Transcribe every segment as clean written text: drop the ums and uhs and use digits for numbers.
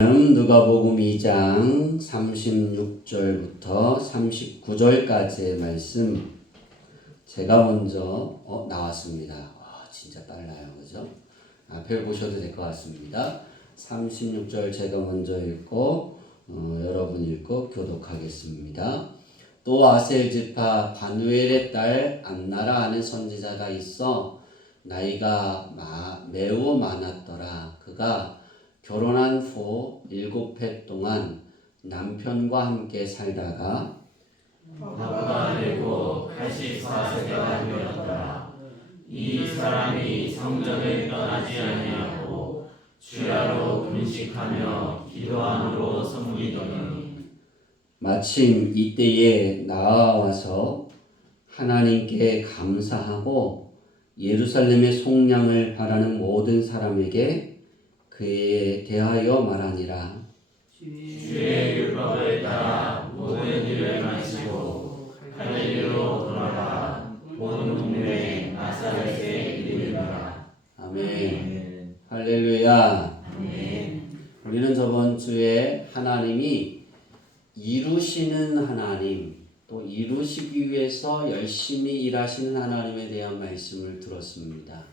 누가복음 2장 36절부터 39절까지의 말씀 제가 먼저 나왔습니다. 와, 진짜 빨라요. 그죠? 앞을 보셔도 될 것 같습니다. 36절 제가 먼저 읽고 여러분 읽고 교독하겠습니다. 또 아셀 지파 바누엘의 딸 안나라 하는 선지자가 있어 나이가 매우 많았더라. 그가 결혼한 후 7해 동안 남편과 함께 살다가 나보다 늙고 84세가 되었더라. 이 사람이 성전을 떠나지 아니하고 주야로 금식하며 기도함으로 섬기더니 마침 이때에 나와서 하나님께 감사하고 예루살렘의 속량을 바라는 모든 사람에게 그에 대하여 말하니라. 주의 율법을 따라 모든 일을 마치고 갈릴리로 돌아가 온 동네에 나사렛에 이르니라. 아멘. 할렐루야. 아멘. 우리는 저번 주에 하나님이 이루시는 하나님, 또 이루시기 위해서 열심히 일하시는 하나님에 대한 말씀을 들었습니다.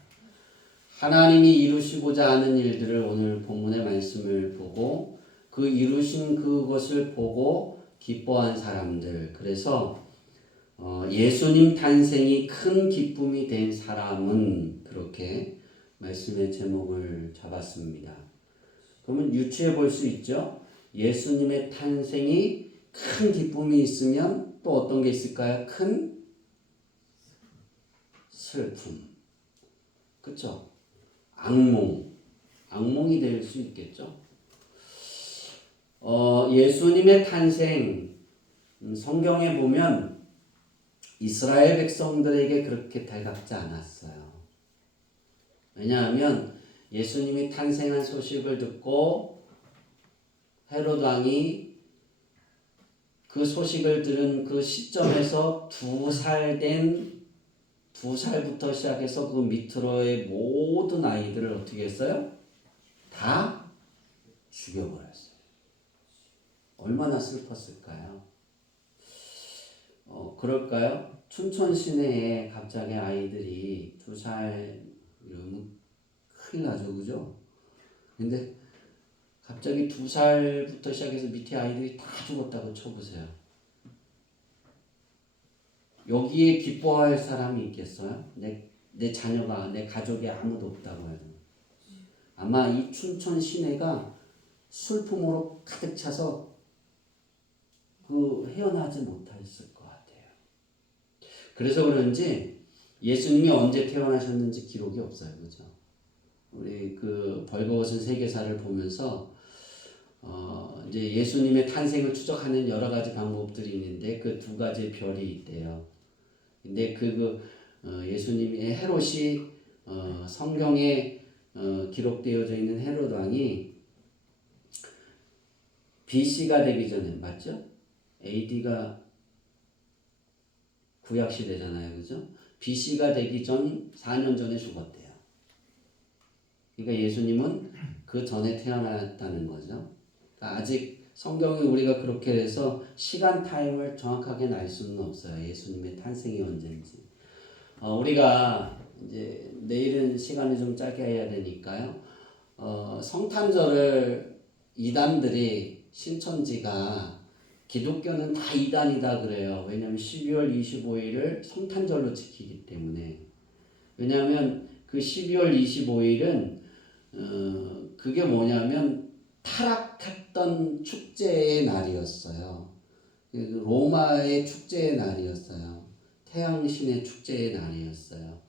하나님이 이루시고자 하는 일들을 오늘 본문의 말씀을 보고 그 이루신 그것을 보고 기뻐한 사람들, 그래서 예수님 탄생이 큰 기쁨이 된 사람은, 그렇게 말씀의 제목을 잡았습니다. 그러면 유추해 볼 수 있죠? 예수님의 탄생이 큰 기쁨이 있으면 또 어떤 게 있을까요? 큰 슬픔. 그렇죠? 악몽이 될 수 있겠죠. 예수님의 탄생, 성경에 보면 이스라엘 백성들에게 그렇게 달갑지 않았어요. 왜냐하면 예수님이 탄생한 소식을 듣고 헤롯 왕이 그 소식을 들은 그 시점에서 2살부터 시작해서 그 밑으로의 모든 아이들을 어떻게 했어요? 다 죽여버렸어요. 얼마나 슬펐을까요? 그럴까요? 춘천 시내에 갑자기 아이들이 2살 이러면 큰일 나죠, 그죠? 근데 갑자기 2살부터 시작해서 밑에 아이들이 다 죽었다고 쳐보세요. 여기에 기뻐할 사람이 있겠어요? 내 자녀가, 내 가족이 아무도 없다고 해도. 아마 이 춘천 시내가 슬픔으로 가득 차서 헤어나지 못했을 것 같아요. 그래서 그런지 예수님이 언제 태어나셨는지 기록이 없어요. 그죠? 우리 그 벌거벗은 세계사를 보면서 이제 예수님의 탄생을 추적하는 여러 가지 방법들이 있는데 그 2가지 별이 있대요. 근데 예수님의 헤롯이 성경에 기록되어져 있는 헤롯 왕이 BC가 되기 전에, 맞죠? AD가 구약 시대잖아요, 그죠? BC가 되기 전 4년 전에 죽었대요. 그러니까 예수님은 그 전에 태어났다는 거죠. 그러니까 아직 성경이 우리가 그렇게 해서 시간 타임을 정확하게 알 수는 없어요. 예수님의 탄생이 언제인지. 우리가 이제 내일은 시간을 좀 짧게 해야 되니까요. 성탄절을 이단들이 신천지가 기독교는 다 이단이다 그래요. 왜냐하면 12월 25일을 성탄절로 지키기 때문에. 왜냐하면 그 12월 25일은 그게 뭐냐면 타락했던 축제의 날이었어요. 로마의 축제의 날이었어요. 태양신의 축제의 날이었어요.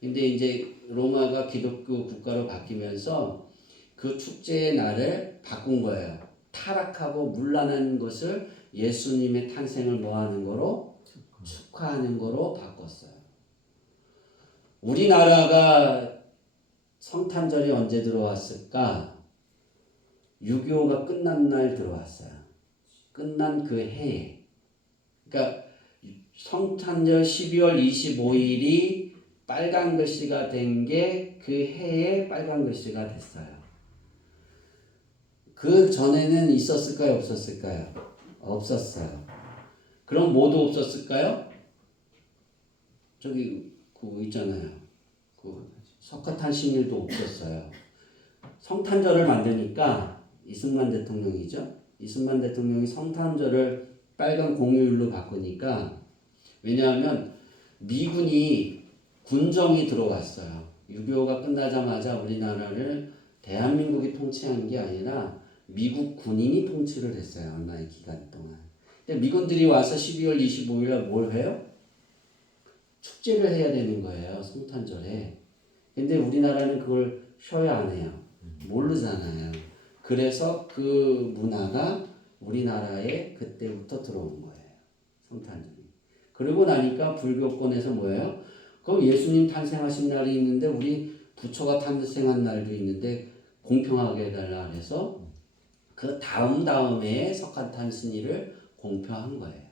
근데 이제 로마가 기독교 국가로 바뀌면서 그 축제의 날을 바꾼 거예요. 타락하고 문란한 것을 예수님의 탄생을 뭐하는 거로? 축하하는 거로 바꿨어요. 우리나라가 성탄절이 언제 들어왔을까? 6.25가 끝난 날 들어왔어요. 끝난 그 해에. 그러니까 성탄절 12월 25일이 빨간 글씨가 된 게 그 해에 빨간 글씨가 됐어요. 그 전에는 있었을까요? 없었을까요? 없었어요. 그럼 뭐도 없었을까요? 저기 그 있잖아요. 그 석가탄 신일도 없었어요. 성탄절을 만드니까 이승만 대통령이죠. 이승만 대통령이 성탄절을 빨간 공휴일로 바꾸니까 왜냐하면 미군이 군정이 들어왔어요. 6.25가 끝나자마자 우리나라를 대한민국이 통치한 게 아니라 미국 군인이 통치를 했어요. 얼마의 기간 동안. 근데 미군들이 와서 12월 25일 날 뭘 해요? 축제를 해야 되는 거예요. 성탄절에. 근데 우리나라는 그걸 쉬어야 안 해요. 모르잖아요. 그래서 그 문화가 우리나라에 그때부터 들어온 거예요. 성탄절이. 그러고 나니까 불교권에서 뭐예요? 그럼 예수님 탄생하신 날이 있는데 우리 부처가 탄생한 날도 있는데 공평하게 해달라 그래서 그 다음에 석가탄 신일을 공표한 거예요.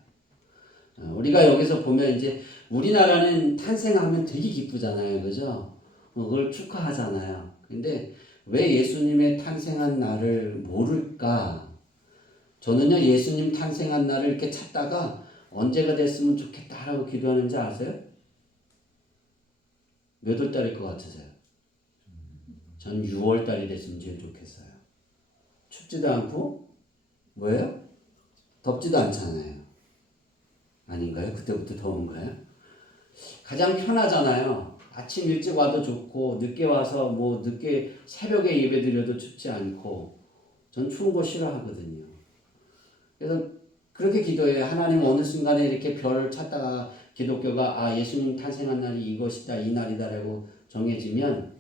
우리가 여기서 보면 이제 우리나라는 탄생하면 되게 기쁘잖아요. 그죠? 그걸 축하하잖아요. 근데 왜 예수님의 탄생한 날을 모를까? 저는요, 예수님 탄생한 날을 이렇게 찾다가 언제가 됐으면 좋겠다라고 기도하는지 아세요? 몇 월 달일 것 같으세요? 전 6월 달이 됐으면 제일 좋겠어요. 춥지도 않고, 뭐예요? 덥지도 않잖아요. 아닌가요? 그때부터 더운가요? 가장 편하잖아요. 아침 일찍 와도 좋고, 늦게 와서 뭐 늦게 새벽에 예배 드려도 춥지 않고, 전 추운 거 싫어하거든요. 그래서 그렇게 기도해요. 하나님 어느 순간에 이렇게 별을 찾다가 기독교가 예수님 탄생한 날이 이것이다, 이 날이다라고 정해지면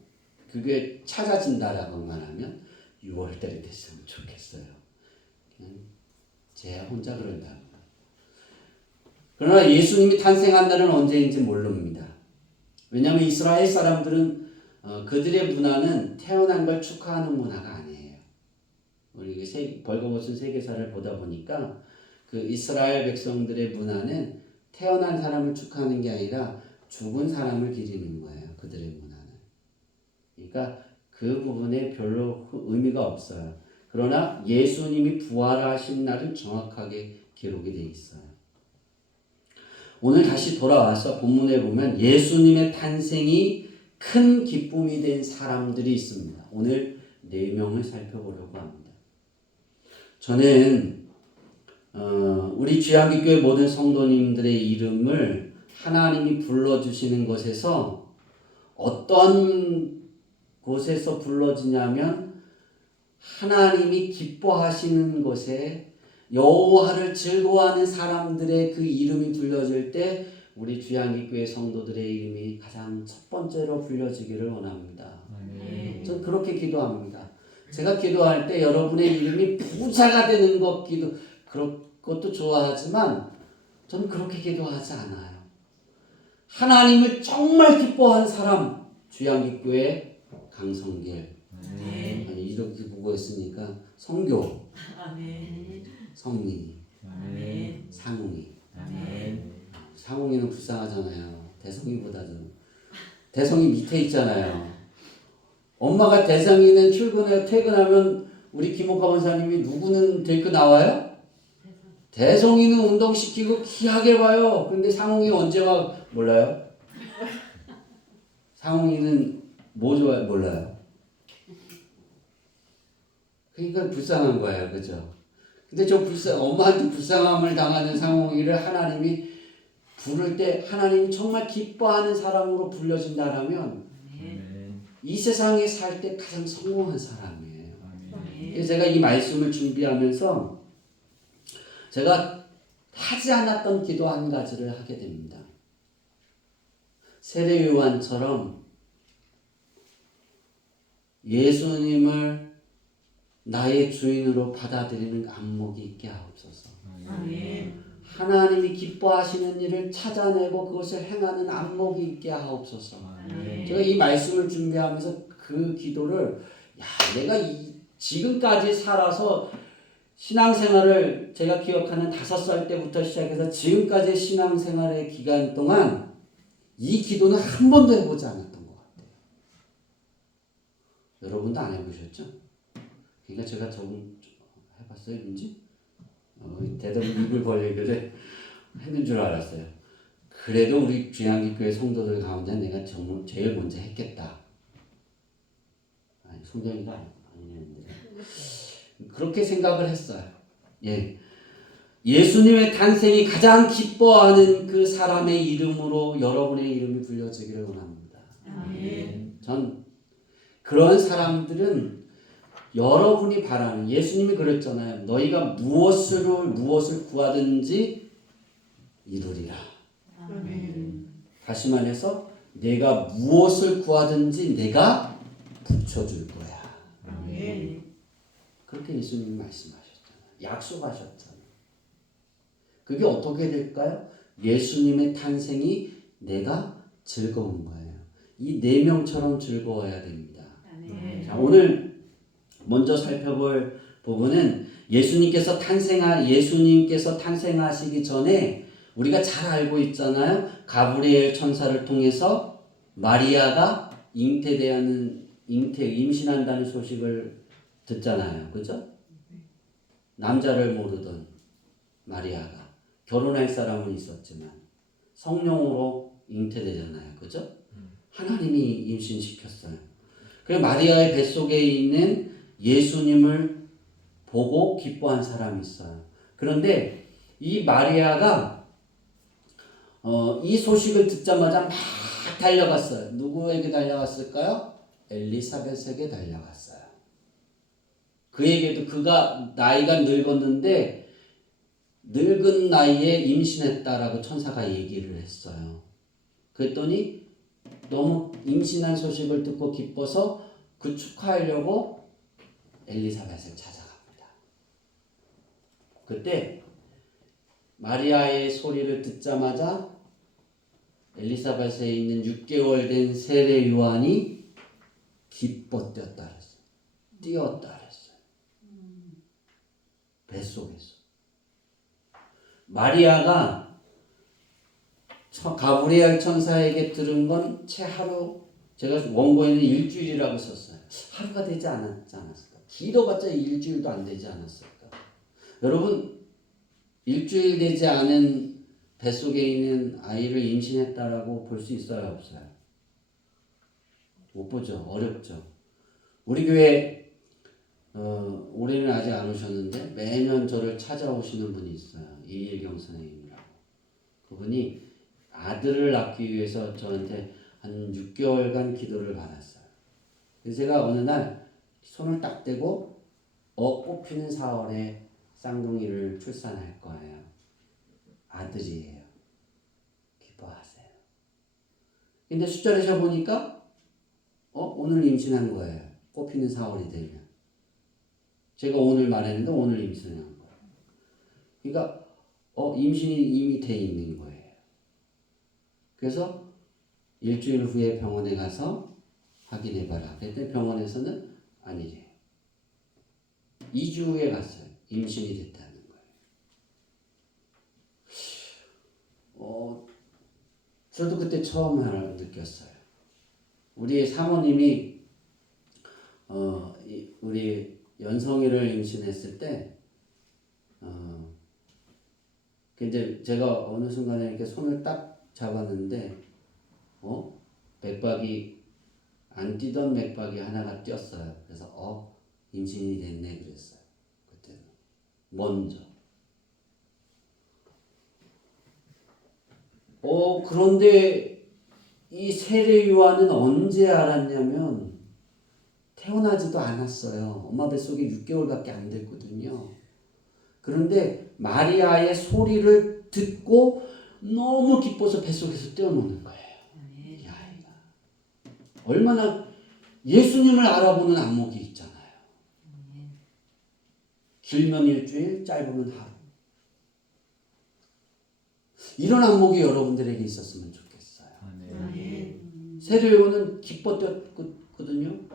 그게 찾아진다라고만 하면 6월달이 됐으면 좋겠어요. 그냥 제 혼자 그런다. 그러나 예수님이 탄생한 날은 언제인지 모릅니다. 왜냐하면 이스라엘 사람들은 그들의 문화는 태어난 걸 축하하는 문화가 아니에요. 우리 벌거벗은 세계사를 보다 보니까 그 이스라엘 백성들의 문화는 태어난 사람을 축하하는 게 아니라 죽은 사람을 기리는 거예요. 그들의 문화는. 그러니까 그 부분에 별로 의미가 없어요. 그러나 예수님이 부활하신 날은 정확하게 기록이 되어 있어요. 오늘 다시 돌아와서 본문에 보면 예수님의 탄생이 큰 기쁨이 된 사람들이 있습니다. 오늘 4명을 살펴보려고 합니다. 저는 우리 주양기교회 모든 성도님들의 이름을 하나님이 불러주시는 것에서 어떤 곳에서 불러주냐면 하나님이 기뻐하시는 것에 여호와를 즐거워하는 사람들의 그 이름이 불려질 때 우리 주양기교회 성도들의 이름이 가장 첫 번째로 불려지기를 원합니다. 전 그렇게 기도합니다. 제가 기도할 때 여러분의 이름이 부자가 되는 그것도 좋아하지만 저는 그렇게 기도하지 않아요. 하나님을 정말 기뻐한 사람, 주양기교회 강성길. 이렇게 보고 있으니까 성교, 성민이, 상웅이. 상웅이는 불쌍하잖아요. 대성이보다도. 대성이 밑에 있잖아요. 엄마가 대성이는 퇴근하면 우리 김옥화 원사님이 누구는 데리고 나와요? 대성이는 운동시키고 귀하게 봐요. 근데 상웅이 언제 와? 몰라요? 상웅이는 뭐 좋아해? 몰라요. 그러니까 불쌍한 거예요. 그죠? 근데 엄마한테 불쌍함을 당하는 상홍이를 하나님이 부를 때 하나님이 정말 기뻐하는 사람으로 불려진다라면 이 세상에 살 때 가장 성공한 사람이에요. 그래서 제가 이 말씀을 준비하면서 제가 하지 않았던 기도 한 가지를 하게 됩니다. 세례 요한처럼 예수님을 나의 주인으로 받아들이는 안목이 있게 하옵소서. 하나님이 기뻐하시는 일을 찾아내고 그것을 행하는 안목이 있게 하옵소서. 제가 이 말씀을 준비하면서 그 기도를 내가 지금까지 살아서 신앙생활을 제가 기억하는 5살 때부터 시작해서 지금까지의 신앙생활의 기간 동안 이 기도는 한 번도 해보지 않았던 것 같아요. 여러분도 안 해보셨죠? 그러니까 제가 좀 알았어요, 왠지? 대답 입을 벌리길래 했는 줄 알았어요. 그래도 우리 주양기교회 성도들 가운데 내가 정말 제일 먼저 했겠다. 아니, 성경이가 아니었는데 그렇게 생각을 했어요. 예, 예수님의 탄생이 가장 기뻐하는 그 사람의 이름으로 여러분의 이름이 불려지기를 원합니다. 아멘. 전 그런 사람들은 여러분이 바라는, 예수님이 그랬잖아요. 너희가 무엇을 구하든지 이루리라. 아멘. 다시 말해서 내가 무엇을 구하든지 내가 붙여줄 거야. 아멘. 그렇게 예수님이 말씀하셨잖아요. 약속하셨잖아요. 그게 어떻게 될까요? 예수님의 탄생이 내가 즐거운 거예요. 이 네 명처럼 즐거워야 됩니다. 아멘. 자, 오늘 먼저 살펴볼 부분은 예수님께서 탄생하시기 전에 우리가 잘 알고 있잖아요. 가브리엘 천사를 통해서 마리아가 임신한다는 소식을 듣잖아요. 그죠? 남자를 모르던 마리아가 결혼할 사람은 있었지만 성령으로 잉태되잖아요. 그죠? 하나님이 임신시켰어요. 그래서 마리아의 뱃속에 있는 예수님을 보고 기뻐한 사람이 있어요. 그런데 이 마리아가 이 소식을 듣자마자 막 달려갔어요. 누구에게 달려갔을까요? 엘리사벳에게 달려갔어요. 그에게도 그가 나이가 늙었는데 늙은 나이에 임신했다라고 천사가 얘기를 했어요. 그랬더니 너무 임신한 소식을 듣고 기뻐서 그 축하하려고 엘리사벳을 찾아갑니다. 그때 마리아의 소리를 듣자마자 엘리사벳에 있는 6개월 된 세례 요한이 기뻐 뛰었다 그랬어요. 뛰었다 그랬어요. 뱃속에서. 마리아가 가브리엘 천사에게 들은 건 채 하루, 제가 원고에는 일주일이라고 썼어요. 하루가 되지 않았을까? 길어봤자 일주일도 안 되지 않았을까? 여러분, 일주일 되지 않은 뱃속에 있는 아이를 임신했다라고 볼 수 있어요, 없어요? 못 보죠. 어렵죠. 우리 교회 올해는 아직 안 오셨는데 매년 저를 찾아오시는 분이 있어요. 이일경 선생님이라고. 그분이 아들을 낳기 위해서 저한테 한 6개월간 기도를 받았어요. 그래서 제가 어느 날 손을 딱 대고 꽃피는 4월에 쌍둥이를 출산할 거예요. 아들이에요. 기뻐하세요. 근데 숫자를 세보니까 오늘 임신한 거예요. 꽃피는 4월이 되면. 제가 오늘 말했는데 오늘 임신한 거예요. 그러니까 임신이 이미 돼 있는 거예요. 그래서 일주일 후에 병원에 가서 확인해봐라. 그랬더니 병원에서는 아니래요. 2주 후에 갔어요. 임신이 됐다는 거예요. 저도 그때 처음 느꼈어요. 우리 사모님이 우리 연성이를 임신했을 때 이제 제가 어느 순간에 이렇게 손을 딱 잡았는데 맥박이 안 뛰던 맥박이 하나가 뛰었어요. 그래서 임신이 됐네 그랬어요. 그때는 먼저. 그런데 이 세례 요한은 언제 알았냐면 태어나지도 않았어요. 엄마 뱃속에 6개월밖에 안 됐거든요. 그런데 마리아의 소리를 듣고 너무 기뻐서 뱃속에서 뛰어노는 거예요. 이 아이가. 얼마나 예수님을 알아보는 안목이 있잖아요. 길면 일주일, 짧으면 하루. 이런 안목이 여러분들에게 있었으면 좋겠어요. 세례 요한은 기뻐 뛰었거든요.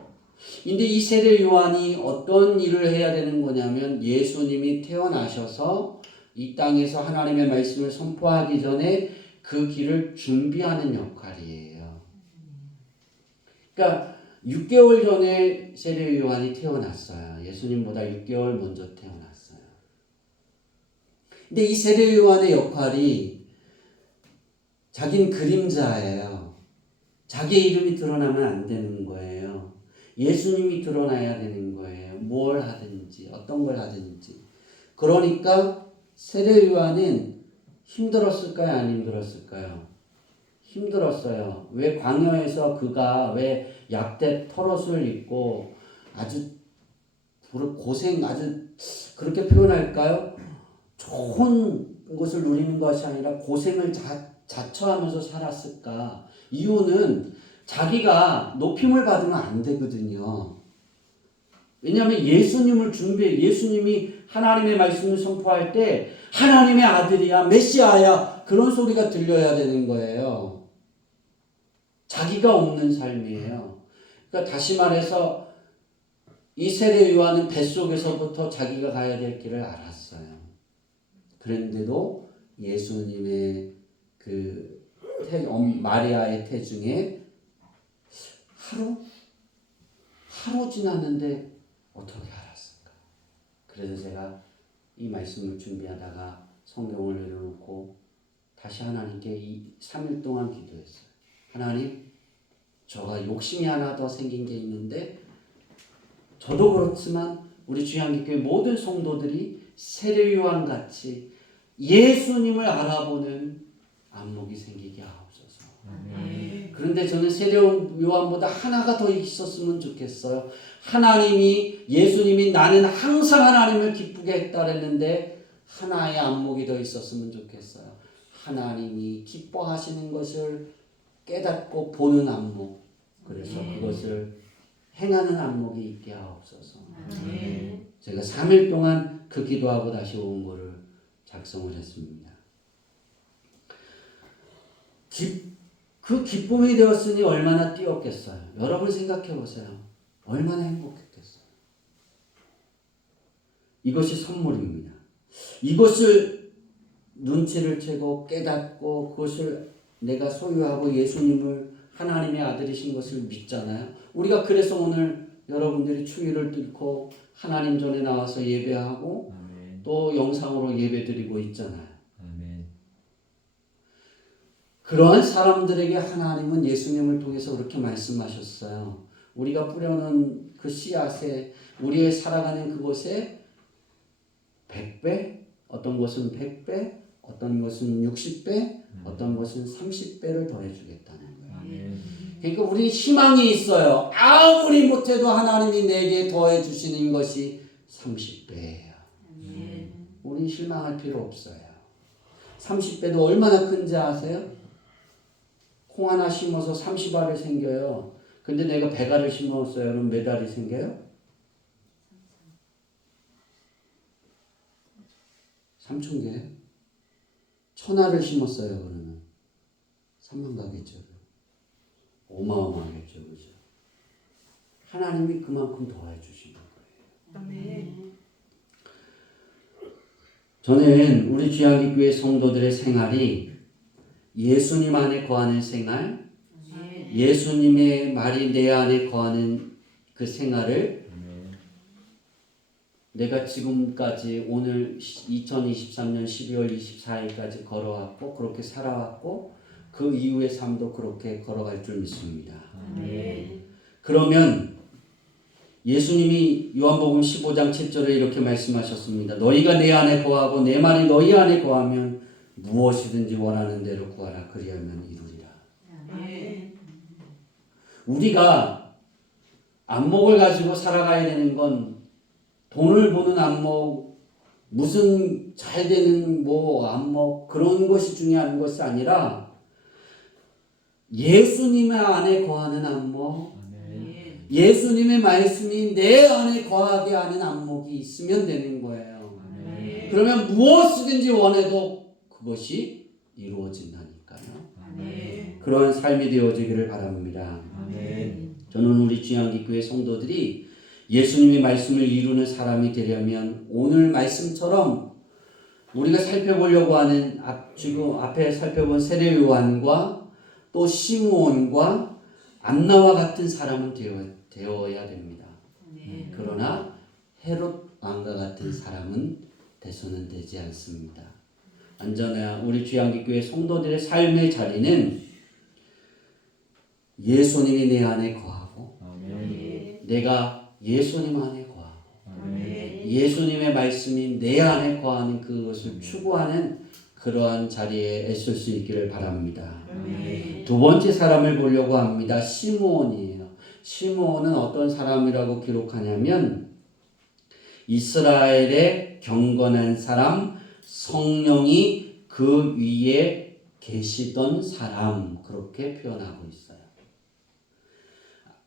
근데 이 세례 요한이 어떤 일을 해야 되는 거냐면 예수님이 태어나셔서 이 땅에서 하나님의 말씀을 선포하기 전에 그 길을 준비하는 역할이에요. 그러니까 6개월 전에 세례 요한이 태어났어요. 예수님보다 6개월 먼저 태어났어요. 근데 이 세례 요한의 역할이 자기는 그림자예요. 자기의 이름이 드러나면 안 되는 거예요. 예수님이 드러나야 되는 거예요. 뭘 하든지 어떤 걸 하든지. 그러니까 세례 요한은 힘들었을까요? 안 힘들었을까요? 힘들었어요. 왜 광야에서 그가 왜 약대 털옷을 입고 아주 고생, 아주 그렇게 표현할까요? 좋은 것을 누리는 것이 아니라 고생을 자처하면서 살았을까? 이유는 자기가 높임을 받으면 안 되거든요. 왜냐하면 예수님이 하나님의 말씀을 선포할 때 하나님의 아들이야, 메시아야, 그런 소리가 들려야 되는 거예요. 자기가 없는 삶이에요. 그러니까 다시 말해서 이 세례 요한은 뱃속에서부터 자기가 가야 될 길을 알았어요. 그런데도 예수님의 마리아의 태중에 하루 지났는데 어떻게 알았을까? 그래서 제가 이 말씀을 준비하다가 성경을 내려놓고 다시 하나님께 3일 동안 기도했어요. 하나님, 저가 욕심이 하나 더 생긴 게 있는데 저도 그렇지만 우리 주양기교회 모든 성도들이 세례 요한 같이 예수님을 알아보는 안목이 생기게 하옵소서. 그런데 저는 세례 요한보다 하나가 더 있었으면 좋겠어요. 예수님이 나는 항상 하나님을 기쁘게 했다 그랬는데 하나의 안목이 더 있었으면 좋겠어요. 하나님이 기뻐하시는 것을 깨닫고 보는 안목. 그래서 그것을 행하는 안목이 있게 하옵소서. 제가 3일 동안 그 기도하고 다시 온 거를 작성을 했습니다. 그 기쁨이 되었으니 얼마나 뛰었겠어요. 여러분 생각해 보세요. 얼마나 행복했겠어요. 이것이 선물입니다. 이것을 눈치를 채고 깨닫고 그것을 내가 소유하고 예수님을 하나님의 아들이신 것을 믿잖아요. 우리가 그래서 오늘 여러분들이 추위를 뚫고 하나님 전에 나와서 예배하고 아멘. 또 영상으로 예배드리고 있잖아요. 아멘. 그러한 사람들에게 하나님은 예수님을 통해서 그렇게 말씀하셨어요. 우리가 뿌려놓은 그 씨앗에 우리의 살아가는 그곳에 100배, 어떤 것은 100배, 어떤 것은 60배, 어떤 것은 30배를 더해주겠다는 거예요. 그러니까 우리 희망이 있어요. 아무리 못해도 하나님이 내게 더해주시는 것이 30배예요. 우리 실망할 필요 없어요. 30배도 얼마나 큰지 아세요? 콩 하나 심어서 30알이 생겨요. 근데 내가 100알을 심었어요. 그럼 몇 알이 생겨요? 3,000개? 1,000알을 심었어요. 그러면 3만 가겠죠. 어마어마하겠죠. 그죠? 하나님이 그만큼 더해주시는 거예요. 아멘. 저는 우리 주양기교회 성도들의 생활이 예수님 안에 거하는 생활, 예수님의 말이 내 안에 거하는 그 생활을 내가 지금까지 오늘 2023년 12월 24일까지 걸어왔고 그렇게 살아왔고 그 이후의 삶도 그렇게 걸어갈 줄 믿습니다. 그러면 예수님이 요한복음 15장 7절에 이렇게 말씀하셨습니다. 너희가 내 안에 거하고 내 말이 너희 안에 거하면 무엇이든지 원하는 대로 구하라. 그리하면 이루리라. 우리가 안목을 가지고 살아가야 되는 건 돈을 보는 안목, 무슨 잘 되는 안목 그런 것이 중요한 것이 아니라 예수님의 안에 거하는 안목, 예수님의 말씀이 내 안에 거하게 하는 안목이 있으면 되는 거예요. 그러면 무엇이든지 원해도 그것이 이루어진다니까요. 그런 삶이 되어지기를 바랍니다. 저는 우리 주양기교회 성도들이 예수님의 말씀을 이루는 사람이 되려면 오늘 말씀처럼 우리가 살펴보려고 하는 지금 앞에 살펴본 세례 요한과 또 시므온과 안나와 같은 사람은 되어야 됩니다. 그러나 헤롯 왕과 같은 사람은 돼서는 되지 않습니다. 언제나 우리 주양기교회 성도들의 삶의 자리는 예수님이 내 안에 거하고 내가 예수님 안에 거하고 예수님의 말씀이 내 안에 거하는 그것을 추구하는 그러한 자리에 애쓸 수 있기를 바랍니다. 두 번째 사람을 보려고 합니다. 시므온이에요. 시므온은 어떤 사람이라고 기록하냐면 이스라엘의 경건한 사람, 성령이 그 위에 계시던 사람, 그렇게 표현하고 있어요.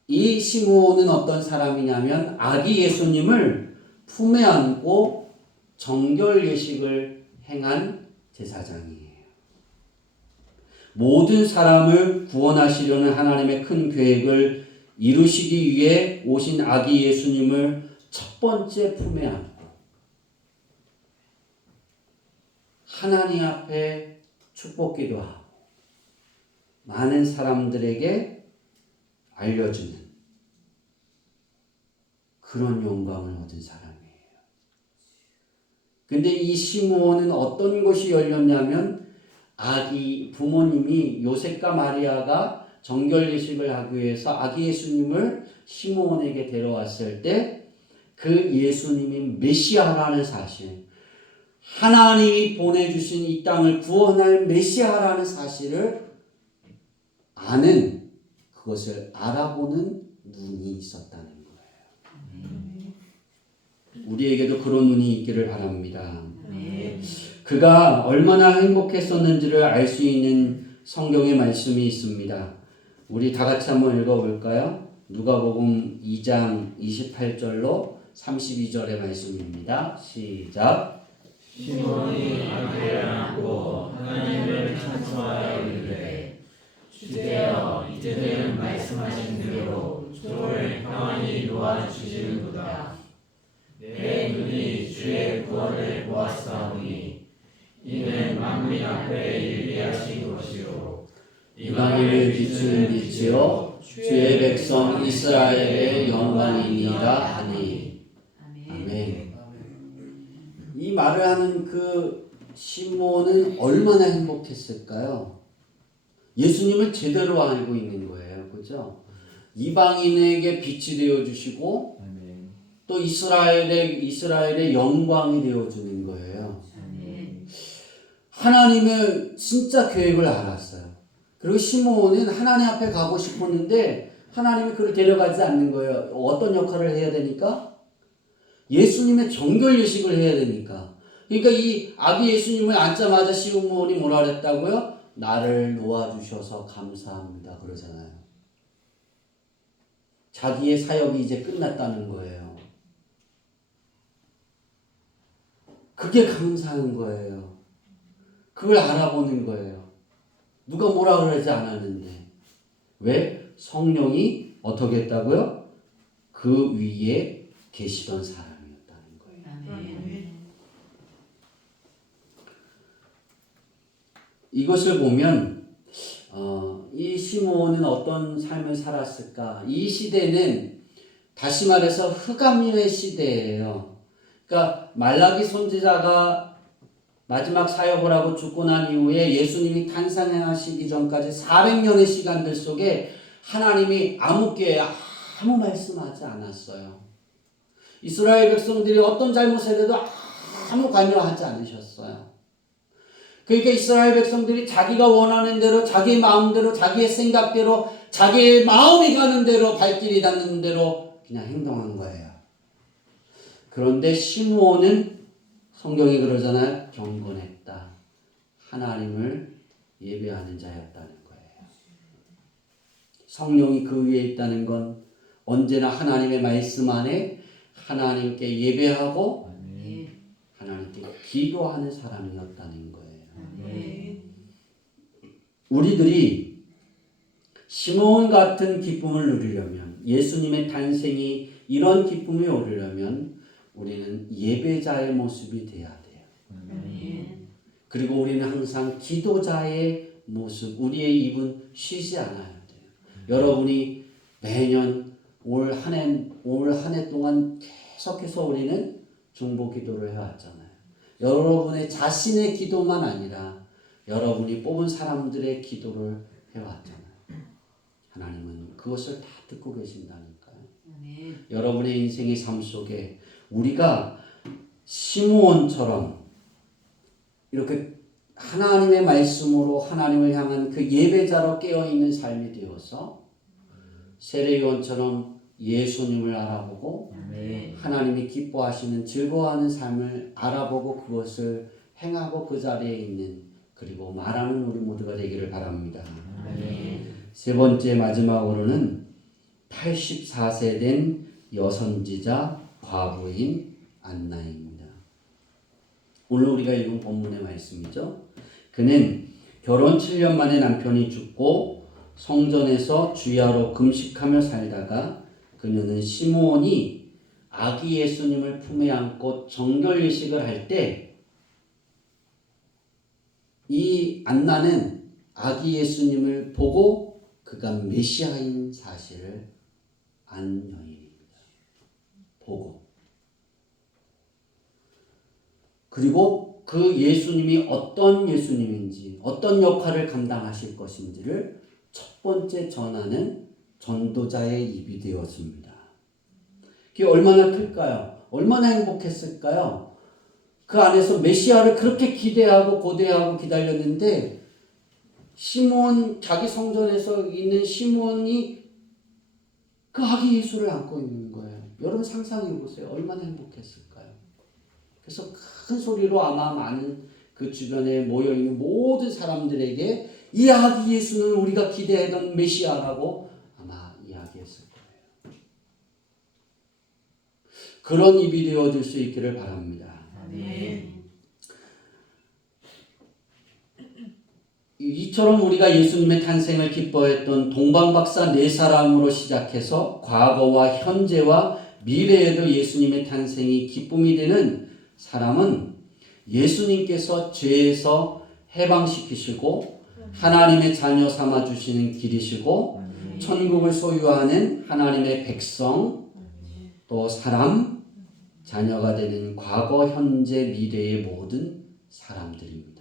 이 시므온은 어떤 사람이냐면 아기 예수님을 품에 안고 정결 예식을 행한 제사장이에요. 모든 사람을 구원하시려는 하나님의 큰 계획을 이루시기 위해 오신 아기 예수님을 첫 번째 품에 안고 하나님 앞에 축복기도 하고 많은 사람들에게 알려주는 그런 영광을 얻은 사람이에요. 근데 이 시므온은 어떤 것이 열렸냐면 아기 부모님이 요셉과 마리아가 정결 예식을 하기 위해서 아기 예수님을 시므온에게 데려왔을 때 그 예수님이 메시아라는 사실, 하나님이 보내주신 이 땅을 구원할 메시아라는 사실을 아는, 그것을 알아보는 눈이 있었다는 거예요. 우리에게도 그런 눈이 있기를 바랍니다. 그가 얼마나 행복했었는지를 알 수 있는 성경의 말씀이 있습니다. 우리 다 같이 한번 읽어볼까요? 누가복음 2장 28절로 32절의 말씀입니다. 시작. 시몬이 아기를 안고 하나님을 찬송하여 이르되 주되어 이제는 말씀하신 대로 저를 평안히 놓아주시는도다. 내 눈이 주의 구원을 보았사오니 이는 만민 앞에 예비하신 것이요 이방인을 비추는 빛이요 주의 백성 이스라엘의 영광이니라 하니. 아멘. 이 말을 하는 그 시므온은 얼마나 행복했을까요? 예수님을 제대로 알고 있는 거예요. 그죠? 이방인에게 빛이 되어 주시고 또 이스라엘의 영광이 되어 주는 거예요. 하나님의 진짜 계획을 알았어요. 그리고 시므온은 하나님 앞에 가고 싶었는데 하나님이 그를 데려가지 않는 거예요. 어떤 역할을 해야 되니까? 예수님의 정결 예식을 해야 되니까. 그러니까 이 아기 예수님을 앉자마자 시므온이 뭐라 그랬다고요? 나를 놓아주셔서 감사합니다. 그러잖아요. 자기의 사역이 이제 끝났다는 거예요. 그게 감사한 거예요. 그걸 알아보는 거예요. 누가 뭐라 그러지 않았는데. 왜? 성령이 어떻게 했다고요? 그 위에 계시던 사람이었다는 거예요. 이것을 보면 이 시므온은 어떤 삶을 살았을까? 이 시대는 다시 말해서 흑암의 시대예요. 그러니까 말라기 선지자가 마지막 사역을 하고 죽고 난 이후에 예수님이 탄생하시기 전까지 400년의 시간들 속에 하나님이 아무 말씀하지 않았어요. 이스라엘 백성들이 어떤 잘못을 해도 아무 관여하지 않으셨어요. 그러니까 이스라엘 백성들이 자기가 원하는 대로 자기의 마음대로 자기의 생각대로 자기의 마음이 가는 대로 발길이 닿는 대로 그냥 행동한 거예요. 그런데 시므온은 성경이 그러잖아요. 경건했다. 하나님을 예배하는 자였다는 거예요. 성령이 그 위에 있다는 건 언제나 하나님의 말씀 안에 하나님께 예배하고 하나님께 기도하는 사람이었다는 거예요. 우리들이 시므온 같은 기쁨을 누리려면 예수님의 탄생이 이런 기쁨이 오르려면 우리는 예배자의 모습이 돼야 돼요. 그리고 우리는 항상 기도자의 모습, 우리의 입은 쉬지 않아야 돼요. 여러분이 매년 올 한 해 동안 계속해서 우리는 중보 기도를 해왔잖아요. 여러분의 자신의 기도만 아니라 여러분이 뽑은 사람들의 기도를 해왔잖아요. 하나님은 그것을 다 듣고 계신다니까요. 여러분의 인생의 삶 속에 우리가 시므온처럼 이렇게 하나님의 말씀으로 하나님을 향한 그 예배자로 깨어있는 삶이 되어서 세례요한처럼 예수님을 알아보고 하나님이 기뻐하시는 즐거워하는 삶을 알아보고 그것을 행하고 그 자리에 있는 그리고 말하는 우리 모두가 되기를 바랍니다. 세 번째 마지막으로는 84세 된 여선지자 과부인 안나입니다. 오늘 우리가 읽은 본문의 말씀이죠. 그는 결혼 7년 만에 남편이 죽고 성전에서 주야로 금식하며 살다가 그녀는 시므온이 아기 예수님을 품에 안고 정결예식을 할 때 이 안나는 아기 예수님을 보고 그가 메시아인 사실을 안 여인입니다. 보고. 그리고 그 예수님이 어떤 예수님인지 어떤 역할을 감당하실 것인지를 첫 번째 전하는 전도자의 입이 되었습니다. 그게 얼마나 클까요? 얼마나 행복했을까요? 그 안에서 메시아를 그렇게 기대하고 고대하고 기다렸는데 시므온 자기 성전에서 있는 시므온이 그 아기 예수를 안고 있는 거예요. 여러분 상상해 보세요. 얼마나 행복했을까요? 그래서 큰 소리로 아마 많은 그 주변에 모여있는 모든 사람들에게 이 아기 예수는 우리가 기대하던 메시아라고 아마 이야기했을 거예요. 그런 입이 되어줄 수 있기를 바랍니다. 이처럼 우리가 예수님의 탄생을 기뻐했던 동방박사 네 사람으로 시작해서 과거와 현재와 미래에도 예수님의 탄생이 기쁨이 되는 사람은 예수님께서 죄에서 해방시키시고 하나님의 자녀 삼아주시는 길이시고 천국을 소유하는 하나님의 백성 또 사람 자녀가 되는 과거 현재 미래의 모든 사람들입니다.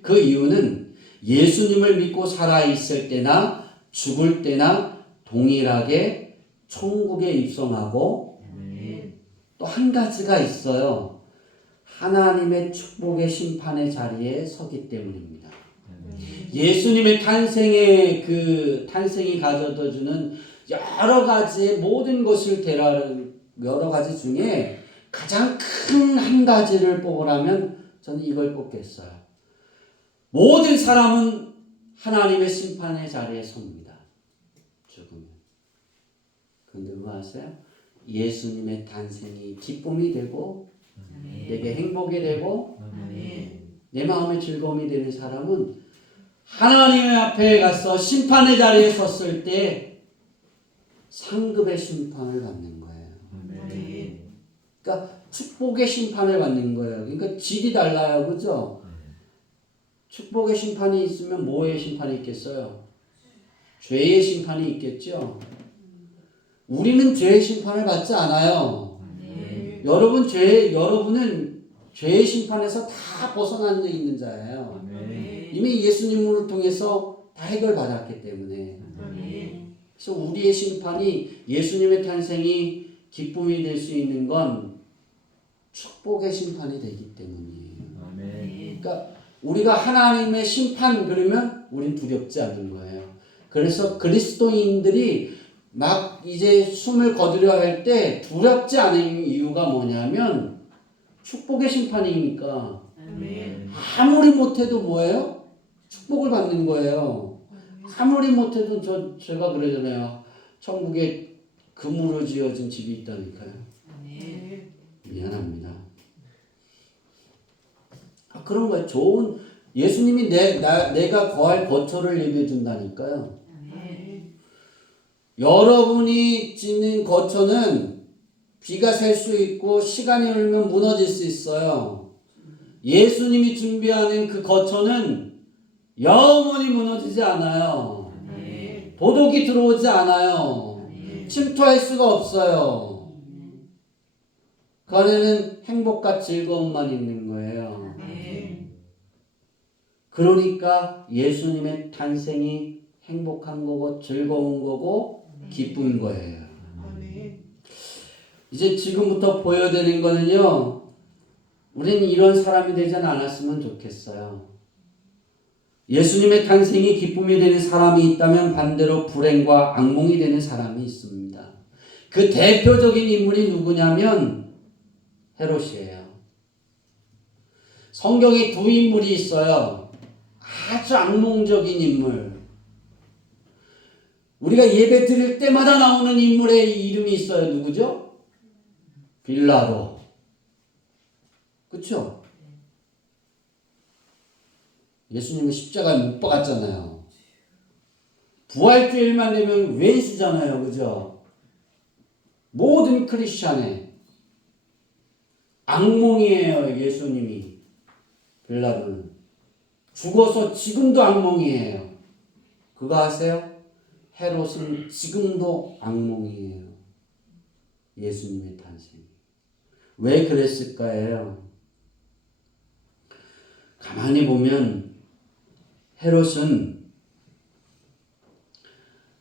그 이유는 예수님을 믿고 살아있을 때나 죽을 때나 동일하게 천국에 입성하고 또 한 가지가 있어요. 하나님의 축복의 심판의 자리에 서기 때문입니다. 예수님의 탄생이 가져다 주는 여러 가지의 모든 것을 여러 가지 중에 가장 큰 한 가지를 뽑으라면 저는 이걸 뽑겠어요. 모든 사람은 하나님의 심판의 자리에 섭니다. 죽으면. 그런데 그거 아세요? 예수님의 탄생이 기쁨이 되고 내게 행복이 되고 내 마음의 즐거움이 되는 사람은 하나님의 앞에 가서 심판의 자리에 섰을 때 상급의 심판을 받는 거예요. 그러니까 축복의 심판을 받는 거예요. 그러니까 질이 달라요. 그죠? 축복의 심판이 있으면 뭐의 심판이 있겠어요? 죄의 심판이 있겠죠? 우리는 죄의 심판을 받지 않아요. 여러분은 죄의 심판에서 다 벗어난 데 있는 자예요. 이미 예수님을 통해서 다 해결받았기 때문에. 그래서 우리의 심판이 예수님의 탄생이 기쁨이 될 수 있는 건 축복의 심판이 되기 때문이에요. 그러니까 우리가 하나님의 심판 그러면 우린 두렵지 않은 거예요. 그래서 그리스도인들이 막 이제 숨을 거두려 할 때 두렵지 않은 이유가 뭐냐면 축복의 심판이니까. 아무리 못해도 뭐예요? 축복을 받는 거예요. 아무리 못해도 제가 그러잖아요. 천국에 금으로 지어진 집이 있다니까요. 미안합니다. 그런 거예요. 좋은 예수님이 내가 거할 거처를 예비해 준다니까요. 여러분이 짓는 거처는 비가 셀 수 있고 시간이 흐르면 무너질 수 있어요. 예수님이 준비하는 그 거처는 영원히 무너지지 않아요. 도둑이 들어오지 않아요. 침투할 수가 없어요. 그 안에는 행복과 즐거움만 있는 거예요. 아멘. 그러니까 예수님의 탄생이 행복한 거고 즐거운 거고 기쁜 거예요. 아멘. 이제 지금부터 보여드린 거는요. 우리는 이런 사람이 되지 않았으면 좋겠어요. 예수님의 탄생이 기쁨이 되는 사람이 있다면 반대로 불행과 악몽이 되는 사람이 있습니다. 그 대표적인 인물이 누구냐면 헤롯이에요. 성경에 두 인물이 있어요. 아주 악몽적인 인물. 우리가 예배 드릴 때마다 나오는 인물의 이름이 있어요. 누구죠? 빌라도. 그렇죠? 예수님은 십자가에 못 박았잖아요. 부활주일만 되면 왼수잖아요. 그죠? 모든 크리스찬의 악몽이에요. 예수님이. 빌라도는. 죽어서 지금도 악몽이에요. 그거 아세요? 헤롯은 지금도 악몽이에요. 예수님의 탄생. 왜 그랬을까요? 가만히 보면 헤롯은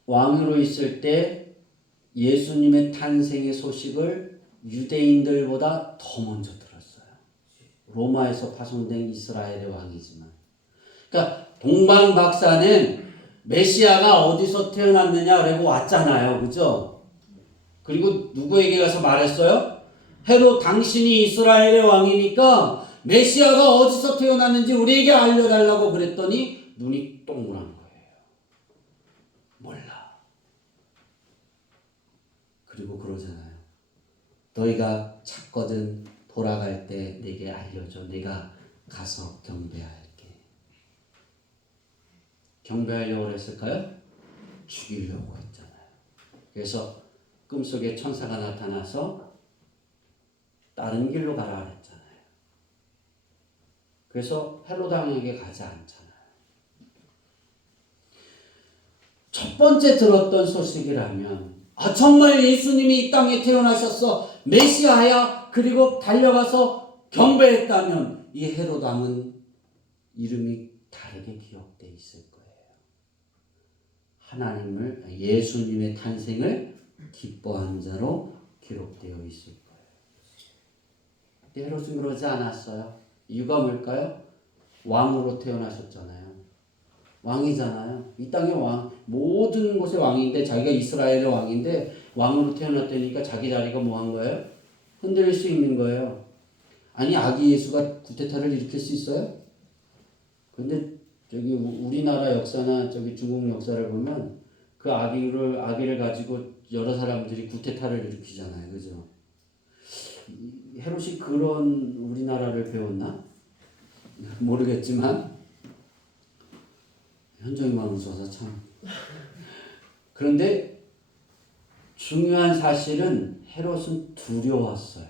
왕으로 있을 때 예수님의 탄생의 소식을 유대인들보다 더 먼저 들었어요. 로마에서 파송된 이스라엘의 왕이지만. 그러니까 동방박사는 메시아가 어디서 태어났느냐라고 왔잖아요. 그죠? 그리고 누구에게 가서 말했어요? 헤롯 당신이 이스라엘의 왕이니까 메시아가 어디서 태어났는지 우리에게 알려달라고 그랬더니 눈이 동그란 거예요. 몰라. 그리고 그러잖아요. 너희가 찾거든 돌아갈 때 내게 알려줘. 내가 가서 경배할게. 경배하려고 했을까요? 죽이려고 했잖아요. 그래서 꿈속에 천사가 나타나서 다른 길로 가라 그랬잖아요. 그래서 헤로당에게 가지 않잖아요. 첫 번째 들었던 소식이라면 정말 예수님이 이 땅에 태어나셨어. 메시아야. 그리고 달려가서 경배했다면 이 헤로당은 이름이 다르게 기억돼 있을 거예요. 하나님을 예수님의 탄생을 기뻐한 자로 기록되어 있을 거예요. 근데 헤롯은 그러지 않았어요. 이유가 뭘까요? 왕으로 태어나셨잖아요. 왕이잖아요. 이 땅의 왕, 모든 곳의 왕인데 자기가 이스라엘의 왕인데 왕으로 태어났다니까 자기 자리가 뭐 한 거예요? 흔들릴 수 있는 거예요. 아니 아기 예수가 구테타를 일으킬 수 있어요? 근데 저기 우리나라 역사나 저기 중국 역사를 보면 그 아기를 가지고 여러 사람들이 구테타를 일으키잖아요. 그죠? 헤롯이 그런 우리나라를 배웠나? 모르겠지만 현정이만 웃어서 참. 그런데 중요한 사실은 헤롯은 두려웠어요.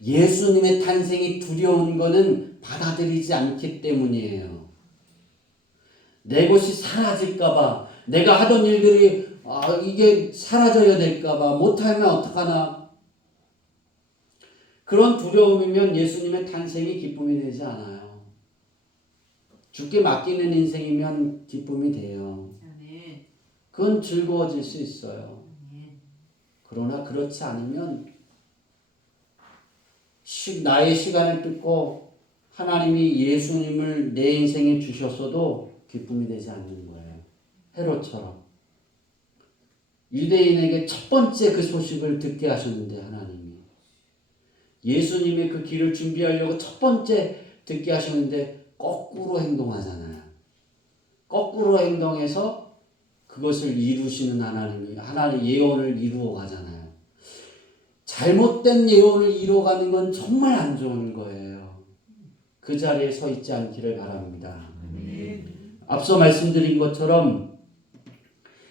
예수님의 탄생이 두려운 거는 받아들이지 않기 때문이에요. 내 것이 사라질까봐, 내가 하던 일들이 이게 사라져야 될까봐, 못하면 어떡하나. 그런 두려움이면 예수님의 탄생이 기쁨이 되지 않아요. 죽게 맡기는 인생이면 기쁨이 돼요. 그건 즐거워질 수 있어요. 그러나 그렇지 않으면 나의 시간을 뜯고 하나님이 예수님을 내 인생에 주셨어도 기쁨이 되지 않는 거예요. 헤롯처럼. 유대인에게 첫 번째 그 소식을 듣게 하셨는데 하나님이 예수님의 그 길을 준비하려고 첫 번째 듣게 하셨는데 거꾸로 행동하잖아요. 거꾸로 행동해서 그것을 이루시는 하나님 예언을 이루어 가잖아요. 잘못된 예언을 이루어가는 건 정말 안 좋은 거예요. 그 자리에 서 있지 않기를 바랍니다. 앞서 말씀드린 것처럼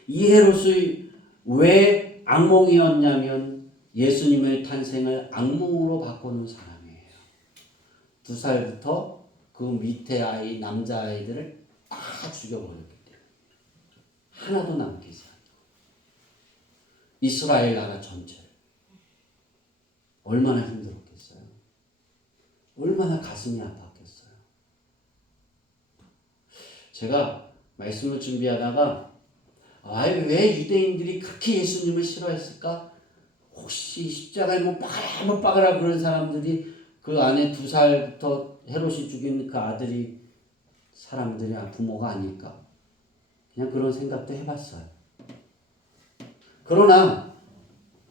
이 헤롯이 왜 악몽이었냐면 예수님의 탄생을 악몽으로 바꾸는 사람이에요. 2살부터 그 밑에 남자아이들을 다 죽여버렸기 때문에 하나도 남기지 않고 이스라엘 나라 전체를. 얼마나 힘들었겠어요. 얼마나 가슴이 아팠겠어요. 제가 말씀을 준비하다가 왜 유대인들이 그렇게 예수님을 싫어했을까? 혹시 십자가에 못 박아라 못 박아라 그런 사람들이 그 안에 2살부터 헤롯이 죽인 그 아들이 사람들이 부모가 아닐까? 그냥 그런 생각도 해봤어요. 그러나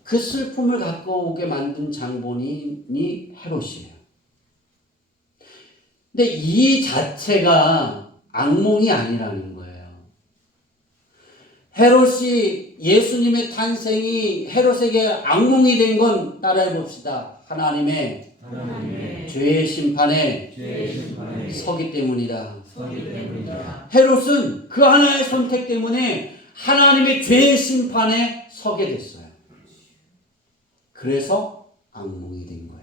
그 슬픔을 갖고 오게 만든 장본인이 헤롯이에요. 근데 이 자체가 악몽이 아니라는 거예요. 헤롯이 예수님의 탄생이 헤롯에게 악몽이 된 건 따라해 봅시다. 하나님의 죄의 심판에 서기 때문이다. 헤롯은 그 하나의 선택 때문에 하나님의 죄의 심판에 서게 됐어요. 그래서 악몽이 된 거예요.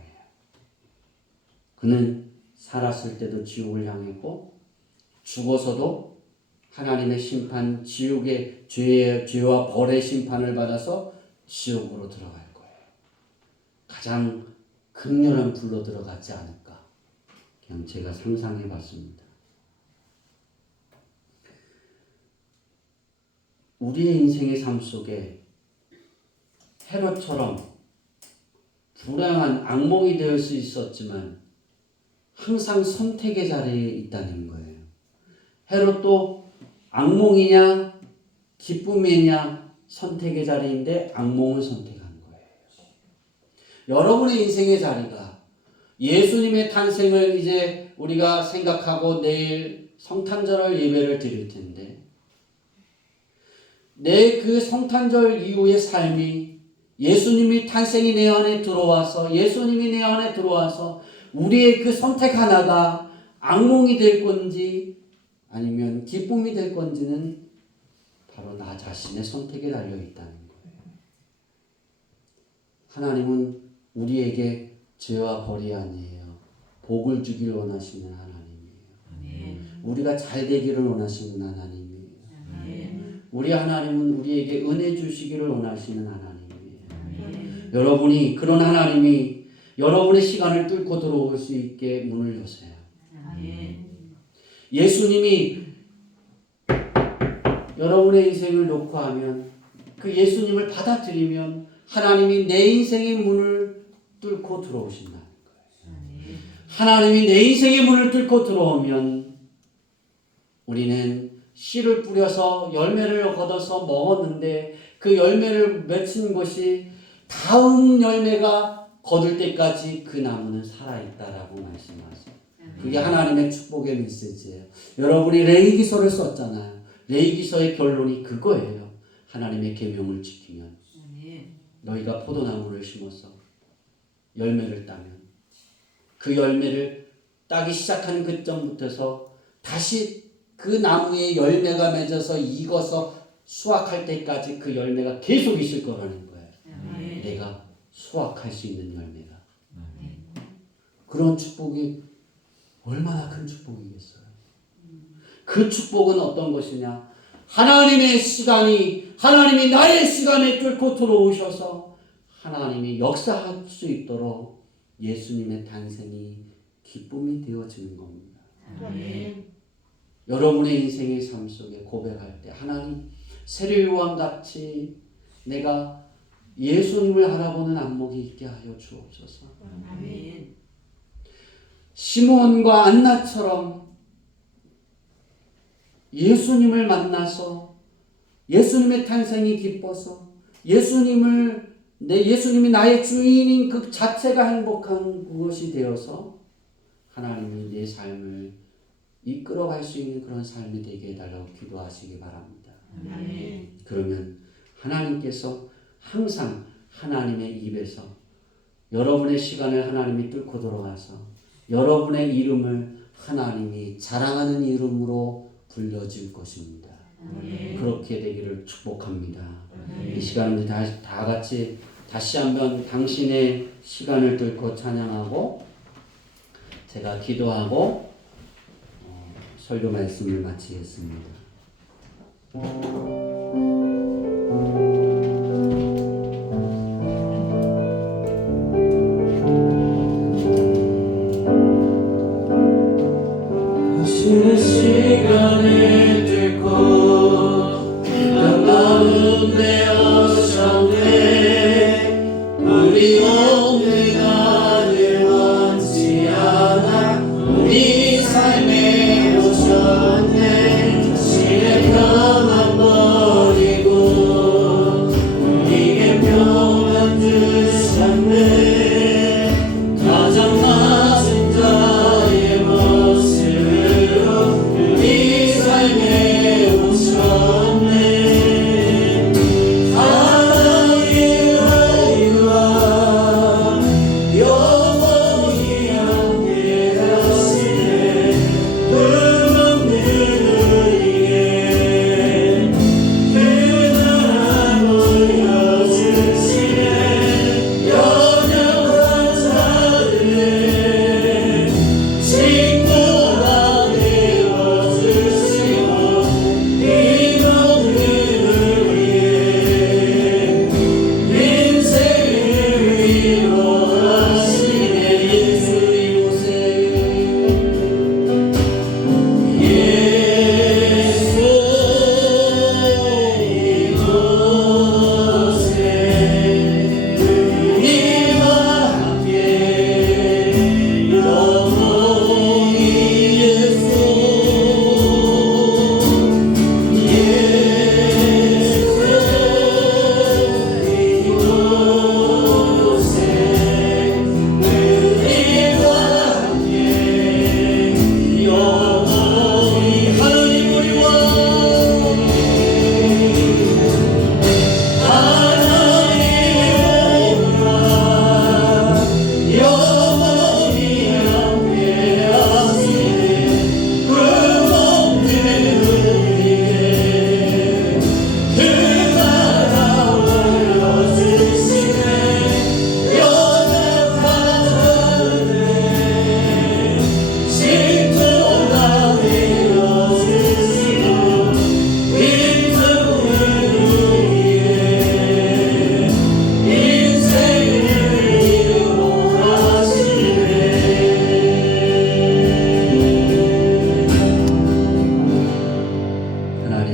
그는 살았을 때도 지옥을 향했고 죽어서도 하나님의 심판, 지옥의 죄와 벌의 심판을 받아서 지옥으로 들어갈 거예요. 가장 극렬한 불로 들어가지 않을까. 그냥 제가 상상해 봤습니다. 우리의 인생의 삶 속에 헤롯처럼 불행한 악몽이 될 수 있었지만 항상 선택의 자리에 있다는 거예요. 헤롯도 악몽이냐 기쁨이냐 선택의 자리인데 악몽을 선택한 거예요. 여러분의 인생의 자리가 예수님의 탄생을 이제 우리가 생각하고 내일 성탄절 예배를 드릴 텐데 내 그 성탄절 이후의 삶이 예수님이 탄생이 내 안에 들어와서 예수님이 내 안에 들어와서 우리의 그 선택 하나가 악몽이 될 건지 아니면 기쁨이 될 건지는 바로 나 자신의 선택에 달려 있다는 거예요. 하나님은 우리에게 죄와 벌이 아니에요. 복을 주기를 원하시는 하나님이에요. 우리가 잘 되기를 원하시는 하나님이에요. 우리 하나님은 우리에게 은혜 주시기를 원하시는 하나님이에요. 여러분이 그런 하나님이 여러분의 시간을 뚫고 들어올 수 있게 문을 여세요. 예수님이 여러분의 인생을 놓고 하면 그 예수님을 받아들이면 하나님이 내 인생의 문을 뚫고 들어오신다는 거예요. 하나님이 내 인생의 문을 뚫고 들어오면 우리는 씨를 뿌려서 열매를 거둬서 먹었는데 그 열매를 맺힌 것이 다음 열매가 거둘 때까지 그 나무는 살아있다라고 말씀하세요. 그게 하나님의 축복의 메시지예요. 여러분이 레위기서를 썼잖아요. 레위기서의 결론이 그거예요. 하나님의 계명을 지키면 너희가 포도나무를 심어서 열매를 따면 그 열매를 따기 시작하는 그점부터서 다시 그 나무에 열매가 맺어서 익어서 수확할 때까지 그 열매가 계속 있을 거라는 거예요. 내가 수확할 수 있는 열매가. 그런 축복이 얼마나 큰 축복이겠어요. 그 축복은 어떤 것이냐? 하나님의 시간이 하나님이 나의 시간에 뚫고 들어오셔서 하나님이 역사할 수 있도록 예수님의 탄생이 기쁨이 되어지는 겁니다. 여러분의 인생의 삶 속에 고백할 때 하나님 세례요한 같이 내가 예수님을 알아보는 안목이 있게 하여 주옵소서. 시므온과 안나처럼 예수님을 만나서 예수님의 탄생이 기뻐서 예수님이 나의 주인인 그 자체가 행복한 그것이 되어서 하나님이 내 삶을 이끌어갈 수 있는 그런 삶이 되게 해달라고 기도하시기 바랍니다. 그러면 하나님께서 항상 하나님의 입에서 여러분의 시간을 하나님이 뚫고 들어가서 여러분의 이름을 하나님이 자랑하는 이름으로 불려줄 것입니다. 그렇게 되기를 축복합니다. 이 시간을 다 같이 다시 한번 당신의 시간을 뚫고 찬양하고 제가 기도하고 설교 말씀을 마치겠습니다. 주 시간을 뚫고 땅 가운데 오셨네 우리